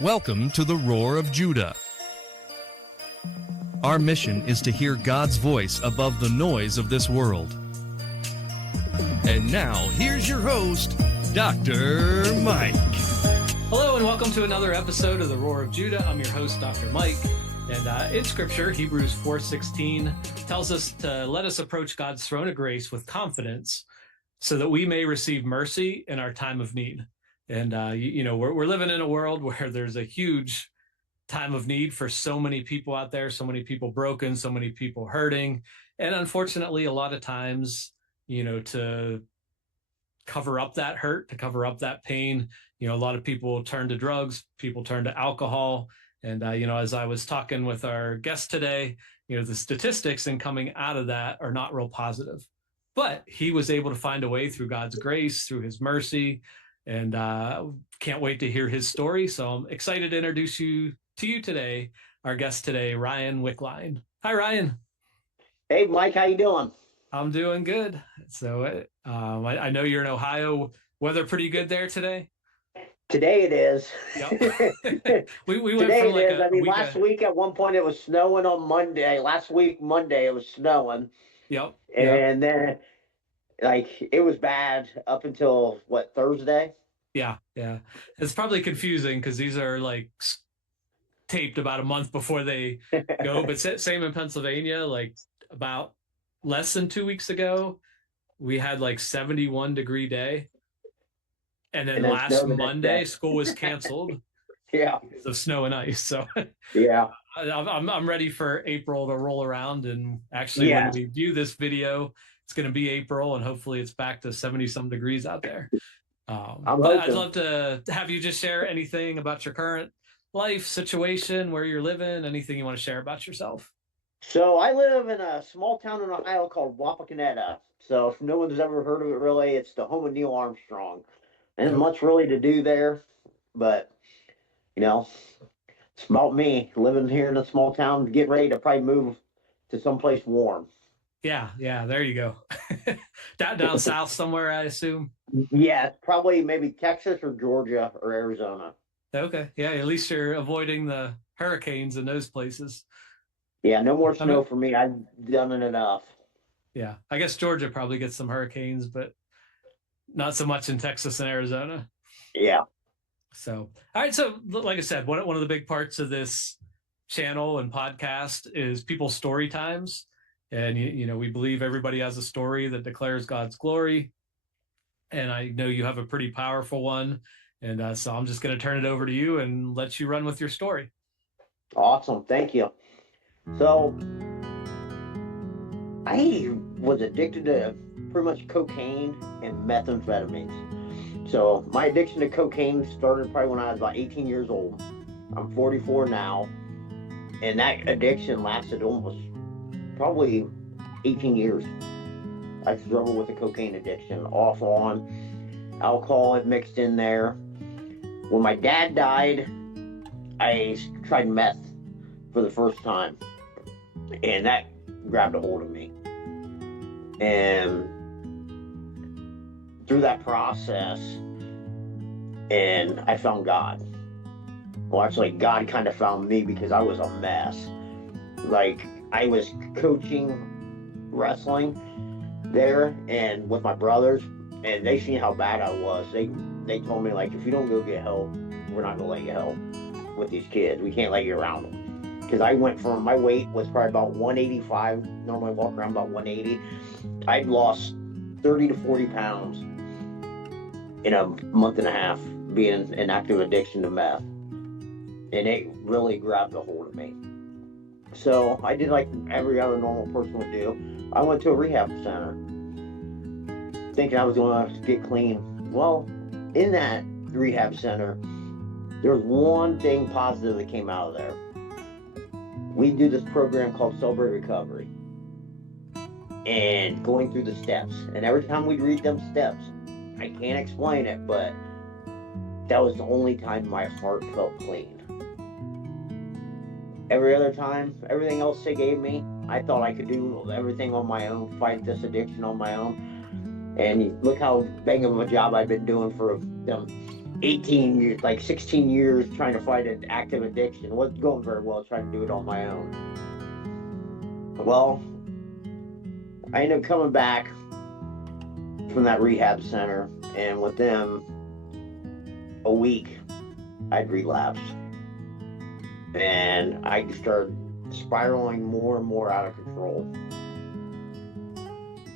Welcome to the Roar of Judah. Our mission is to hear God's voice above the noise of this world. And now, here's your host, Dr. Mike. Hello and welcome to another episode of the Roar of Judah. I'm your host, Dr. Mike. And in Scripture, Hebrews 4:16 tells us to let us approach God's throne of grace with confidence so that we may receive mercy in our time of need. And, we're living in a world where there's a huge time of need for so many people out there, so many people broken, so many people hurting. And unfortunately, a lot of times, to cover up that hurt, to cover up that pain, a lot of people turn to drugs, people turn to alcohol. And, as I was talking with our guest today, the statistics and coming out of that are not real positive. But he was able to find a way through God's grace, through his mercy, and can't wait to hear his story. So I'm excited to introduce you to you today, our guest today, Ryan Wickline. Hi, Ryan. Hey, Mike, how you doing? I'm doing good. So I know you're in Ohio. Weather pretty good there today? Today it is. Yep. we went Today from like it is. a week last week at one point it was snowing on Monday. Last week, Monday, it was snowing. Yep. And then, it was bad up until, Thursday? Yeah. It's probably confusing because these are taped about a month before they go. But same in Pennsylvania, about less than 2 weeks ago, we had 71-degree day. And then last Monday, school was canceled. Yeah. Because of snow and ice. So yeah, I'm ready for April to roll around. And actually, when we view this video, it's going to be April, and hopefully it's back to 70-some degrees out there. But I'd love to have you just share anything about your current life situation, where you're living, anything you want to share about yourself. So I live in a small town in Ohio called Wapakoneta. So if no one's ever heard of it, really, it's the home of Neil Armstrong. There's much really to do there, but it's about me living here in a small town, getting ready to probably move to someplace warm. Yeah, there you go. down south somewhere, I assume. Yeah, probably maybe Texas or Georgia or Arizona. Okay, yeah, at least you're avoiding the hurricanes in those places. Yeah, no more snow for me. I've done it enough. Yeah, I guess Georgia probably gets some hurricanes, but not so much in Texas and Arizona. Yeah. So, all right. So, like I said, one of the big parts of this channel and podcast is people's story times. And, we believe everybody has a story that declares God's glory. And I know you have a pretty powerful one. And so I'm just going to turn it over to you and let you run with your story. Awesome. Thank you. So I was addicted to pretty much cocaine and methamphetamines. So my addiction to cocaine started probably when I was about 18 years old. I'm 44 now. And that addiction lasted almost probably 18 years. I struggled with the cocaine addiction, off on. Alcohol had mixed in there. When my dad died, I tried meth for the first time. And that grabbed a hold of me. And through that process, and I found God. Well, actually, God kind of found me because I was a mess. I was coaching wrestling there and with my brothers, and they seen how bad I was. They told me, if you don't go get help, we're not going to let you help with these kids. We can't let you around them. Because I went from, my weight was probably about 185. Normally I walk around about 180. I'd lost 30 to 40 pounds in a month and a half being in active addiction to meth. And it really grabbed a hold of me. So I did like every other normal person would do. I went to a rehab center thinking I was going to get clean. Well, in that rehab center, there was one thing positive that came out of there. We do this program called Celebrate Recovery. And going through the steps. And every time we'd read them steps, I can't explain it, but that was the only time my heart felt clean. Every other time, everything else they gave me, I thought I could do everything on my own, fight this addiction on my own. And look how bang of a job I've been doing for 18 years, like 16 years, trying to fight an active addiction. It wasn't going very well trying to do it on my own. Well, I ended up coming back from that rehab center, and within a week, I'd relapsed. And I started spiraling more and more out of control.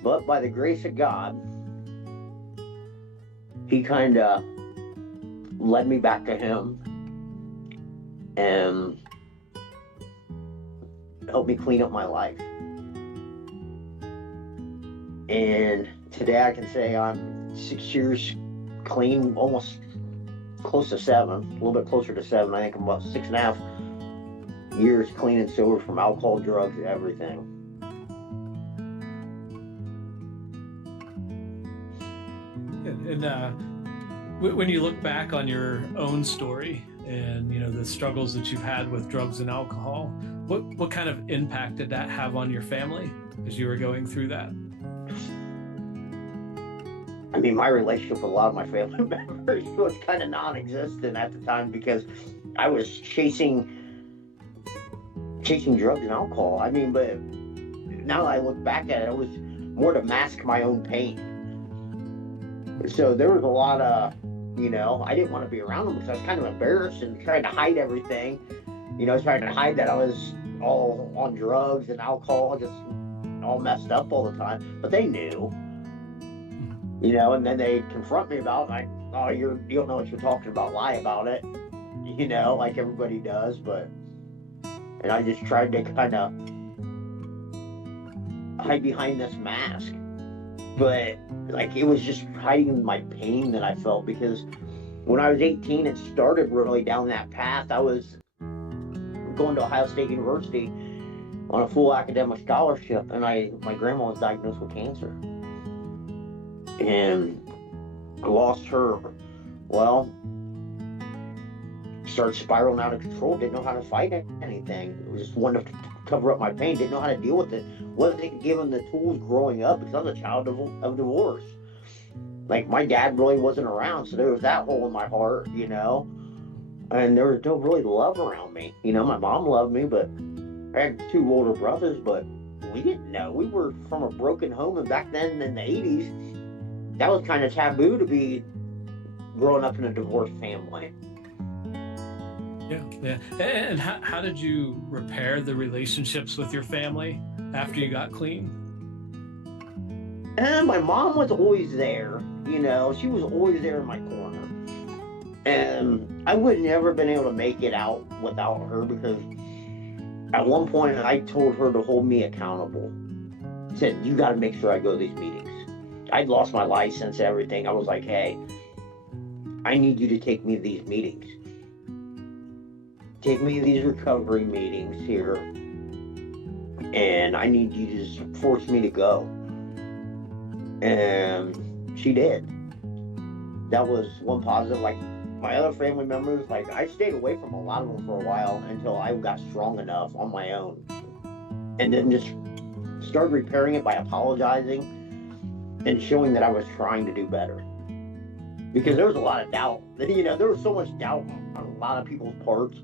But by the grace of God, He kind of led me back to Him and helped me clean up my life. And today I can say I'm 6 years clean, almost close to 7, a little bit closer to 7. I think I'm about 6.5 years clean and sober from alcohol, drugs, everything. And when you look back on your own story and the struggles that you've had with drugs and alcohol, what kind of impact did that have on your family as you were going through that? I mean, my relationship with a lot of my family members was kind of non-existent at the time because I was chasing drugs and alcohol. I mean, but now I look back at it, it was more to mask my own pain. So there was a lot of, I didn't want to be around them because I was kind of embarrassed and trying to hide everything. Trying to hide that I was all on drugs and alcohol, just all messed up all the time. But they knew. And then they confront me about it. You don't know what you're talking about, lie about it, like everybody does. And I just tried to kind of hide behind this mask. But it was just hiding my pain that I felt, because when I was 18, it started really down that path. I was going to Ohio State University on a full academic scholarship, and my grandma was diagnosed with cancer. And I lost her. Well, started spiraling out of control, didn't know how to fight anything. Just wanted to cover up my pain, didn't know how to deal with it. Wasn't given the tools growing up because I was a child of divorce. My dad really wasn't around, so there was that hole in my heart, and there was no really love around me. My mom loved me, but I had 2 older brothers, but we didn't know. We were from a broken home, and back then in the 80s, that was kind of taboo to be growing up in a divorced family. Yeah. And how did you repair the relationships with your family after you got clean? And my mom was always there, she was always there in my corner. And I would never been able to make it out without her, because at one point I told her to hold me accountable. I said, you got to make sure I go to these meetings. I'd lost my license, everything. I was like, hey, I need you to take me to these meetings. Take me to these recovery meetings here. And I need you to just force me to go. And she did. That was one positive. My other family members, I stayed away from a lot of them for a while until I got strong enough on my own. And then just started repairing it by apologizing and showing that I was trying to do better. Because there was a lot of doubt. There was so much doubt on a lot of people's parts.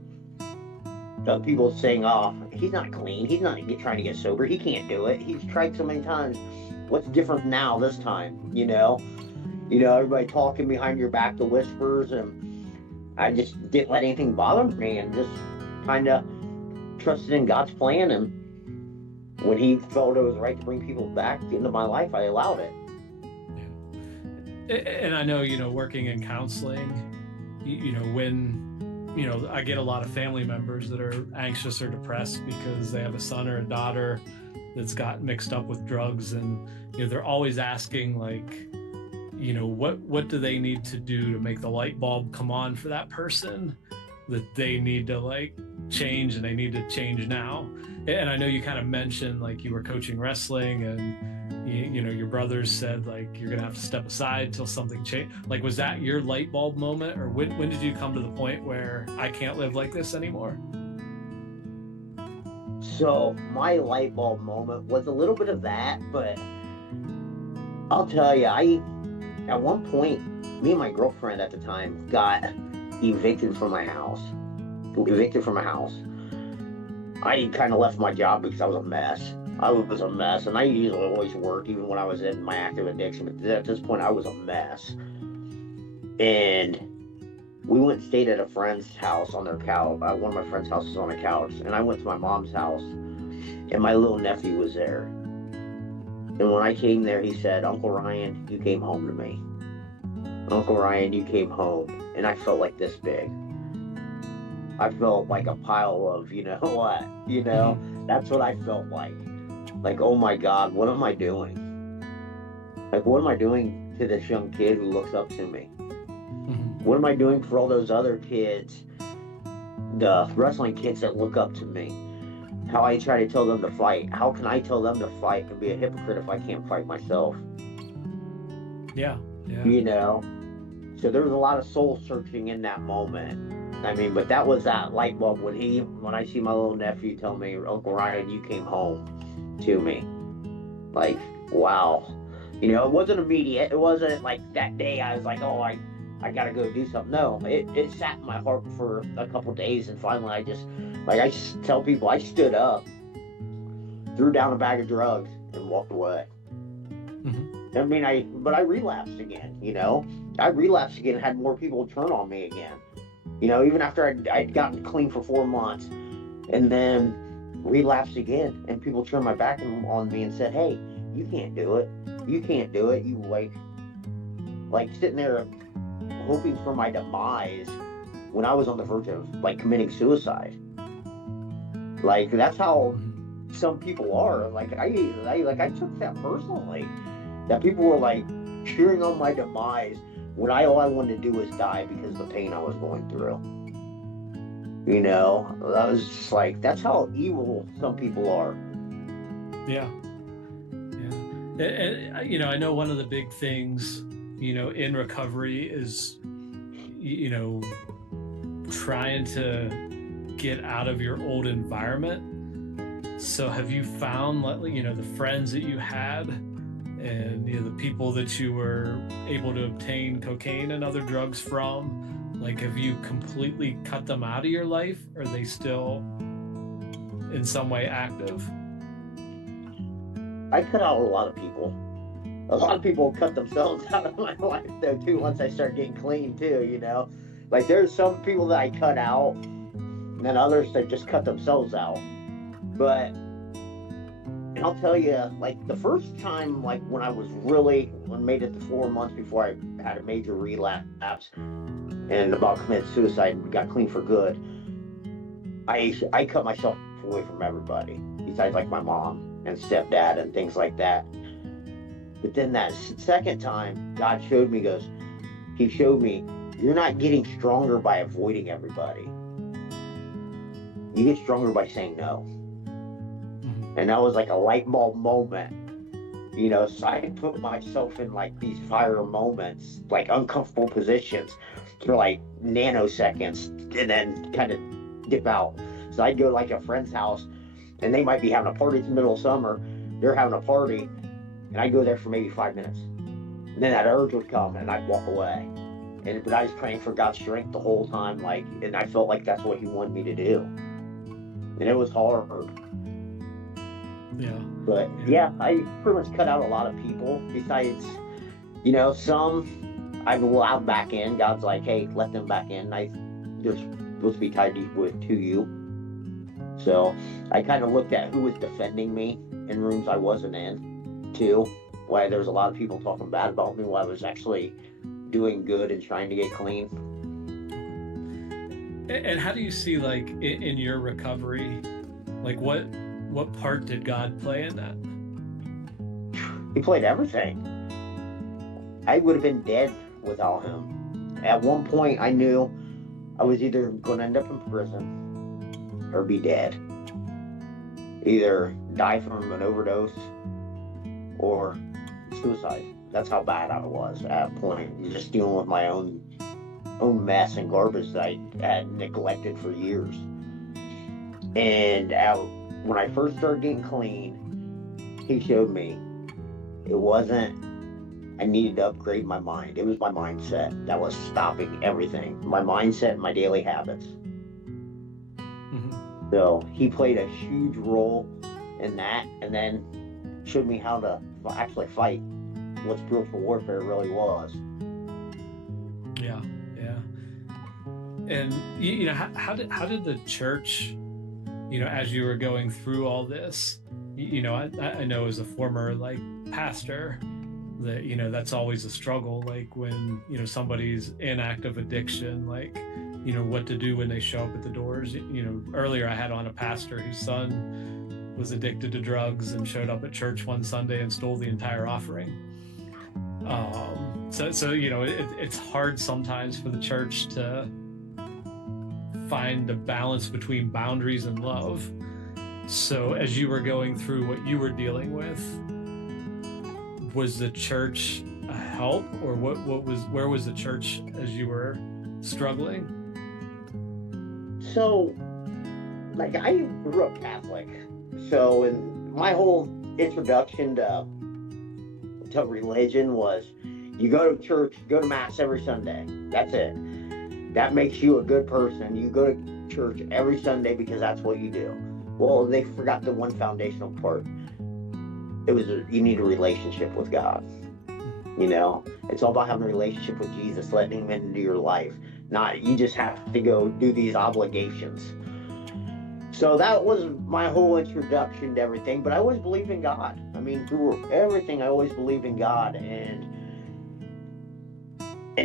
People saying, oh, he's not clean. He's not trying to get sober. He can't do it. He's tried so many times. What's different now this time? Everybody talking behind your back, the whispers, and I just didn't let anything bother me and just kind of trusted in God's plan. And when He felt it was right to bring people back into my life, I allowed it. And I know, working in counseling, when I get a lot of family members that are anxious or depressed because they have a son or a daughter that's got mixed up with drugs, and they're always asking what do they need to do to make the light bulb come on for that person, that they need to change, and they need to change now. And I know you kind of mentioned you were coaching wrestling, and your brothers said you're gonna have to step aside till something changed. Was that your light bulb moment, or when did you come to the point where I can't live like this anymore? So my light bulb moment was a little bit of that, but I'll tell you, at one point, me and my girlfriend at the time got evicted from my house. I kind of left my job because I was a mess. And I usually always worked, even when I was in my active addiction. But at this point, I was a mess. And we went and stayed at a friend's house on their couch. One of my friend's houses on a couch. And I went to my mom's house, and my little nephew was there. And when I came there, he said, "Uncle Ryan, you came home to me. Uncle Ryan, you came home." And I felt like this big. I felt like a pile of, you know what, that's what I felt like. Like, oh my God, what am I doing? Like, what am I doing to this young kid who looks up to me? What am I doing for all those other kids, the wrestling kids that look up to me? How I try to tell them to fight. How can I tell them to fight and be a hypocrite if I can't fight myself? Yeah. So there was a lot of soul searching in that moment. I mean, but that was that light bulb when I see my little nephew tell me, "Uncle Ryan, you came home to me." Like, wow. It wasn't immediate. It wasn't like that day I was like, oh, I gotta go do something. No, it sat in my heart for a couple days, and finally I just tell people, I stood up, threw down a bag of drugs, and walked away. I mean, I relapsed again, I relapsed again and had more people turn on me again. Even after I'd gotten clean for 4 months, and then relapsed again, and people turned my back on me and said, "Hey, you can't do it. You can't do it." You like sitting there hoping for my demise when I was on the verge of like committing suicide. Like, that's how some people are. Like I took that personally, that people were like cheering on my demise when all I wanted to do was die because of the pain I was going through. I was just like, that's how evil some people are. Yeah. And I know one of the big things, in recovery is, trying to get out of your old environment. So have you found, the friends that you had and the people that you were able to obtain cocaine and other drugs from, like, have you completely cut them out of your life? Or are they still in some way active? I cut out a lot of people. A lot of people cut themselves out of my life though too, once I started getting clean too, Like, there's some people that I cut out, and then others that just cut themselves out. But and I'll tell you, like, the first time, like, when I made it to 4 months before I had a major relapse and about committed suicide and got clean for good, I cut myself away from everybody, besides like my mom and stepdad and things like that. But then that second time, God showed me, you're not getting stronger by avoiding everybody. You get stronger by saying no. And that was like a light bulb moment, so I put myself in like these fire moments, like uncomfortable positions for like nanoseconds, and then kind of dip out. So I'd go like a friend's house, and they might be having a party. It's the middle of summer, they're having a party, and I'd go there for maybe 5 minutes. And then that urge would come, and I'd walk away. But I was praying for God's strength the whole time, and I felt like that's what He wanted me to do. And it was hard. Yeah. But yeah, I pretty much cut out a lot of people. Besides, some I've allowed back in. God's like, "Hey, let them back in. They're supposed to be tied to you." So I kind of looked at who was defending me in rooms I wasn't in, too. Why there's a lot of people talking bad about me while I was actually doing good and trying to get clean. And how do you see, like, in your recovery, like, what part did God play in that? He played everything. I would have been dead without Him. At one point, I knew I was either going to end up in prison or be dead. Either die from an overdose or suicide. That's how bad I was at that point. Just dealing with my own mess and garbage that I had neglected for years. And when I first started getting clean, He showed me it wasn't I needed to upgrade my mind. It was my mindset that was stopping everything. My mindset and my daily habits. Mm-hmm. So he played a huge role in that, and then showed me how to actually fight, what spiritual warfare really was. Yeah, yeah. And you know, how did the church, you know, as you were going through all this, you know, I know as a former like pastor that, you know, that's always a struggle, like when, you know, somebody's in active addiction, like, you know, what to do when they show up at the doors. You know, earlier I had on a pastor whose son was addicted to drugs and showed up at church one Sunday and stole the entire offering. So you know, it's hard sometimes for the church to find a balance between boundaries and love. So as you were going through what you were dealing with, was the church a help, or where was the church as you were struggling? So, like, I grew up Catholic. So, in my whole introduction to religion was, you go to church, go to mass every Sunday. That's it. That makes you a good person. You go to church every Sunday because that's what you do. Well, they forgot the one foundational part. It was you need a relationship with God. You know, it's all about having a relationship with Jesus, letting him into your life. Not you just have to go do these obligations. So that was my whole introduction to everything. But I always believed in God. I mean, through everything, I always believed in God, and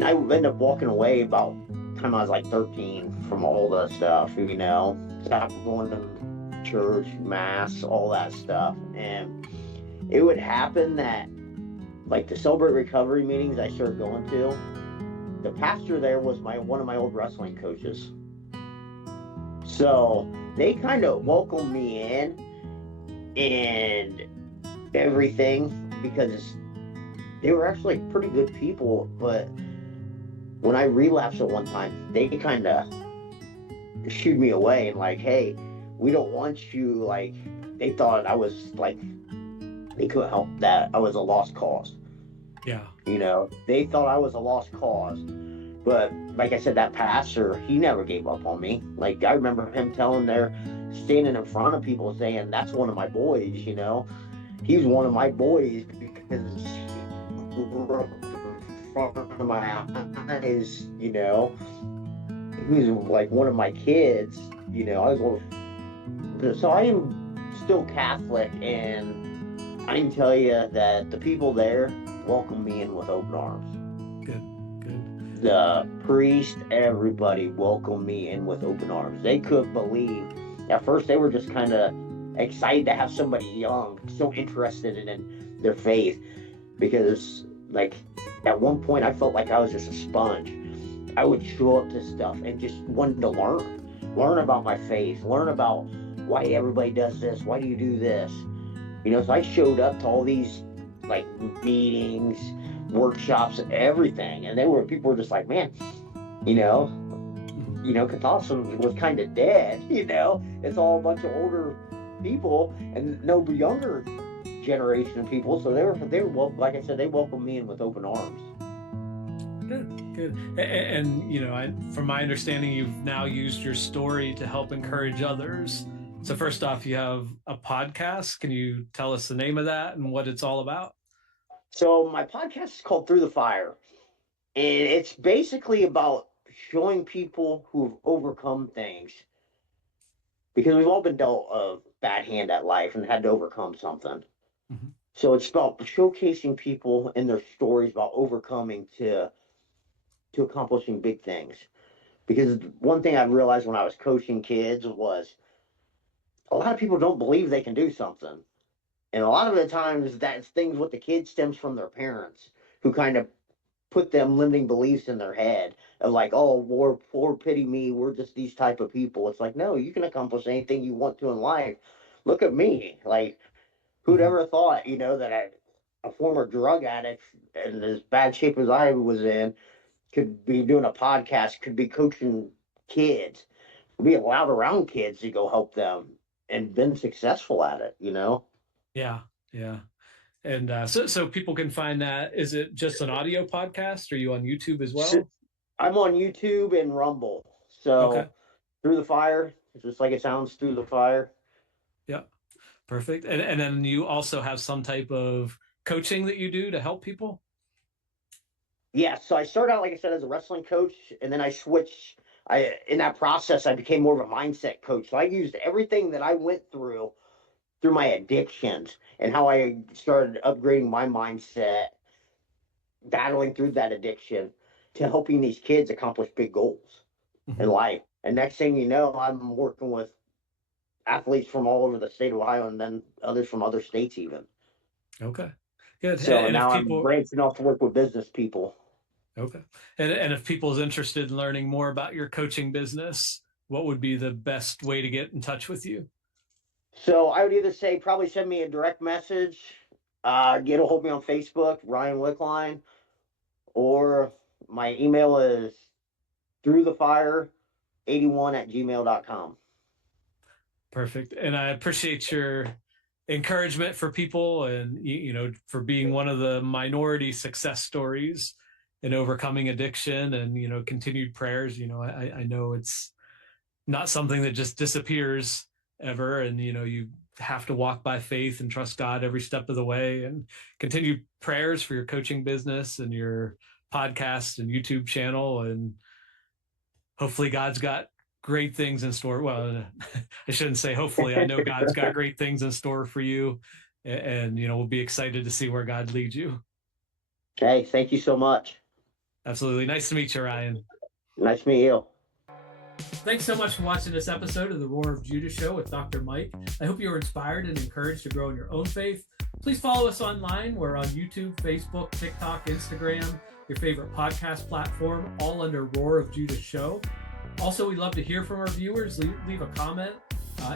I ended up walking away about the time I was like 13 from all the stuff. You know, stopped going to church, mass, all that stuff, and it would happen that, like, the Celebrate Recovery meetings I started going to, the pastor there was one of my old wrestling coaches. So they kind of welcomed me in and everything, because they were actually pretty good people. But when I relapsed at one time, they kind of shooed me away and like, hey, we don't want you. Like, they thought I was like, they couldn't help that I was a lost cause. Yeah. You know, they thought I was a lost cause. But like I said, that pastor, he never gave up on me. Like, I remember him standing in front of people saying, that's one of my boys, you know. He's one of my boys because he grew up in front of my eyes, you know. He was like one of my kids, you know. So I am still Catholic, and I can tell you that the people there welcomed me in with open arms. Good. The priest, everybody welcomed me in with open arms. They couldn't believe. At first, they were just kind of excited to have somebody young, so interested in their faith. Because, like, at one point, I felt like I was just a sponge. I would show up to stuff and just wanted to learn about my faith, learn about why everybody does this, why do you do this? You know, so I showed up to all these, like, meetings, workshops, everything, and people were just like, man, you know, Catholicism was kind of dead. You know, it's all a bunch of older people and no younger generation of people. So they were like I said, they welcomed me in with open arms. Good. And you know, from my understanding, you've now used your story to help encourage others. So first off, you have a podcast. Can you tell us the name of that and what it's all about? So my podcast is called Through the Fire, and it's basically about showing people who've overcome things, because we've all been dealt a bad hand at life and had to overcome something. Mm-hmm. So it's about showcasing people and their stories about overcoming to accomplishing big things. Because one thing I realized when I was coaching kids was a lot of people don't believe they can do something. And a lot of the times that's things with the kids stems from their parents, who kind of put them limiting beliefs in their head of like, oh, poor pity me, we're just these type of people. It's like, no, you can accomplish anything you want to in life. Look at me. Like, who'd ever thought, you know, that a former drug addict in as bad shape as I was in could be doing a podcast, could be coaching kids, be allowed around kids to go help them and been successful at it, you know? Yeah. And so people can find that. Is it just an audio podcast? Are you on YouTube as well? I'm on YouTube and Rumble. Okay. So Through the Fire, just like it sounds, Through the Fire. Yeah. Perfect. And then you also have some type of coaching that you do to help people? Yeah, so I started out, like I said, as a wrestling coach, and then I switched. In that process, I became more of a mindset coach. So I used everything that I went through my addictions and how I started upgrading my mindset, battling through that addiction to helping these kids accomplish big goals in life. And next thing you know, I'm working with athletes from all over the state of Ohio and then others from other states even. Okay. Good. So And if now I'm people, branching off to work with business people. okay. And if people's interested in learning more about your coaching business, what would be the best way to get in touch with you? So I would either say probably send me a direct message, get a hold of me on Facebook, Ryan Wickline, or my email is throughthefire81@gmail.com. Perfect. And I appreciate your encouragement for people and, for being one of the minority success stories in overcoming addiction and, continued prayers. I know it's not something that just disappears ever. And, you have to walk by faith and trust God every step of the way, and continued prayers for your coaching business and your podcast and YouTube channel. And hopefully God's got great things in store. Well, I shouldn't say hopefully. I know God's got great things in store for you. And, we'll be excited to see where God leads you. Okay, thank you so much. Absolutely. Nice to meet you, Ryan. Nice to meet you. Thanks so much for watching this episode of the Roar of Judah Show with Dr. Mike. I hope you were inspired and encouraged to grow in your own faith. Please follow us online. We're on YouTube, Facebook, TikTok, Instagram, your favorite podcast platform, all under Roar of Judah Show. Also, we'd love to hear from our viewers. Leave a comment.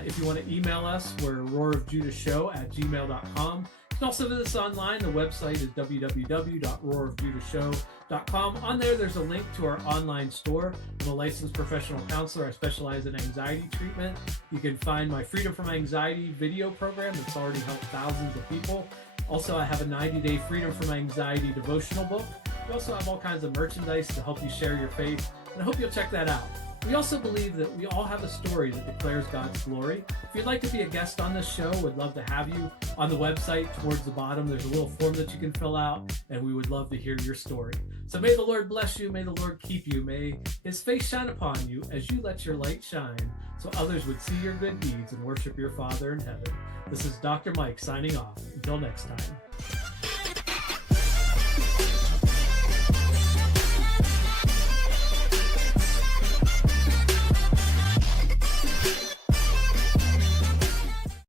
If you want to email us, we're roarofjudahshow@gmail.com. You can also visit us online. The website is www.roarofjudahshow.com. On there's a link to our online store. I'm a licensed professional counselor. I specialize in anxiety treatment. You can find my Freedom from Anxiety video program that's already helped thousands of people. Also, I have a 90-day Freedom from Anxiety devotional book. We also have all kinds of merchandise to help you share your faith, and I hope you'll check that out. We also believe that we all have a story that declares God's glory. If you'd like to be a guest on this show, we'd love to have you. On the website, towards the bottom, there's a little form that you can fill out, and we would love to hear your story. So may the Lord bless you. May the Lord keep you. May his face shine upon you as you let your light shine, so others would see your good deeds and worship your Father in heaven. This is Dr. Mike signing off. Until next time.